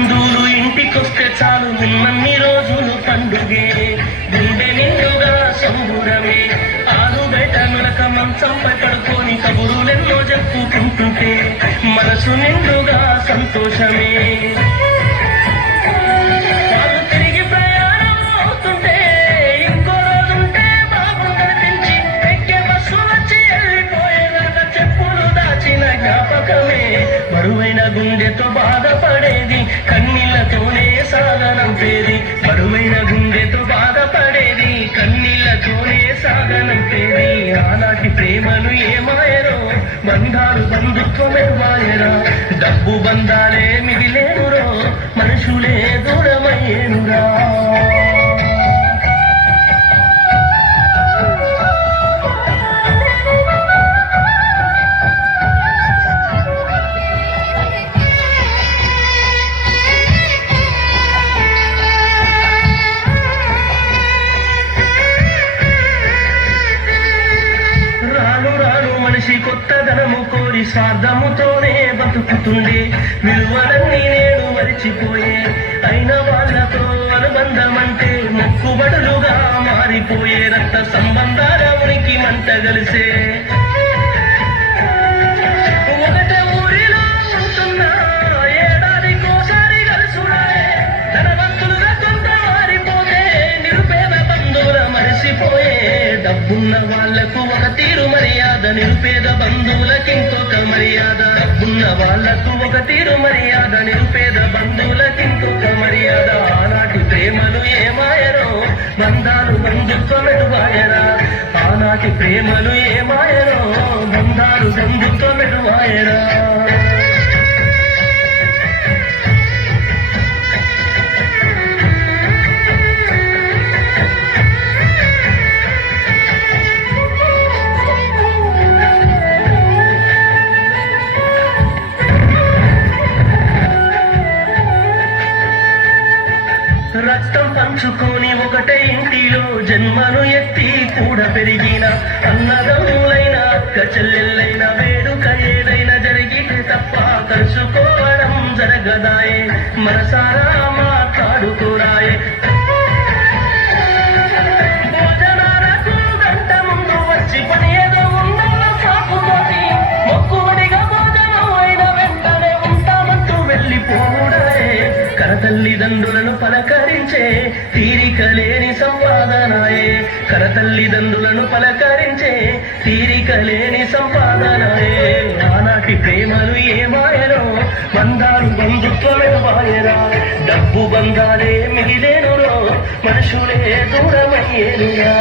బంధువులు ఇంటికొస్తే చాలు ఉన్నన్ని రోజులు పండుగే గుండె నిండుగా సంబురమే ఆరు బయట నులక మంచంపై పడుకొని కబురులెన్నో చెప్పుకుంటుంటే మనసు నిండుగా సంతోషమే వాళ్ళు తిరిగి ప్రయాణం అవుతుంటే ఇంకో రోజుంటే బాగుందనిపించి ఎక్కే బస్సు వచ్చి వెళ్ళిపోయేదాకా చెప్పులు దాచిన జ్ఞాపకమే బరువైన గుండెతో బాధపడేది కన్నీళ్లతోనే సాగనంపేది బరువైన గుండెతో బాధపడేది కన్నీళ్లతోనే సాగనంపేది ఆనాటి ప్రేమలు ఏమాయరో బంధాలు బంధుత్వమేమాయరా డబ్బు బంధాలే మిగిలేనురో మనుషులే దూరమయ్యేనురా మనిషి కొత్తదనము కోరి స్వార్థముతోనే బతుకుతుండే విలువలన్నీ నేడు మరిచిపోయే అయిన వాళ్ళతో అనుబంధం అంటే మొక్కుబడులుగా మారిపోయే రక్త సంబంధాల ఉనికి మంట కలిసే ఒకటే ఊరిలో ఉంటున్నా ఏడాదికోసారి కలుసురాయే ధనవంతులుగా కొంత మారిపోతే నిరుపేద బంధువుల మరిసిపోయే డబ్బున్న వాళ్లకు ఒక తీరు మర్యాద నిరుపేద బంధువులకి ఇంకొక మర్యాద డబ్బున్న వాళ్లకు ఒక తీరు మర్యాద నిరుపేద బంధువులకి ఇంకొక మర్యాద ఆనాటి ప్రేమలు ఏమాయరో బంధాలు బంధుత్వమెటువాయరా ఆనాటి ప్రేమలు ఏమాయరో బంధాలు బంధుత్వమెటువాయరా రక్తం పంచుకొని ఒకటే ఇంటిలో జన్మను ఎత్తి కూడా పెరిగిన అన్నదమ్ములైన అక్క చెల్లెళ్ళైన వేడుక ఏదైనా జరిగితే తప్ప కలుసుకోవడం జరగదాయే మనసారా మాట్లాడుకోరాయే భోజనాలకు గంట ముందు వచ్చి పని ఏదో ఉందో కాపుకొని మొక్కుబడిగా భోజనం అయిన వెంటనే ఉంటామంటూ వెళ్ళిపోడాయే కరతల్లిదండ్రులను పలకరించే తీరిక లేని సంపాదనాయే కరతల్లిదండ్రులను పలకరించే తీరిక లేని సంపాదనాయే ఆనాటి ప్రేమలు ఏమాయరో బంధాలు బంధుత్వమెటువాయరా డబ్బు బంధాలే మిగిలేనురో మనుషులే దూరమయ్యేనురా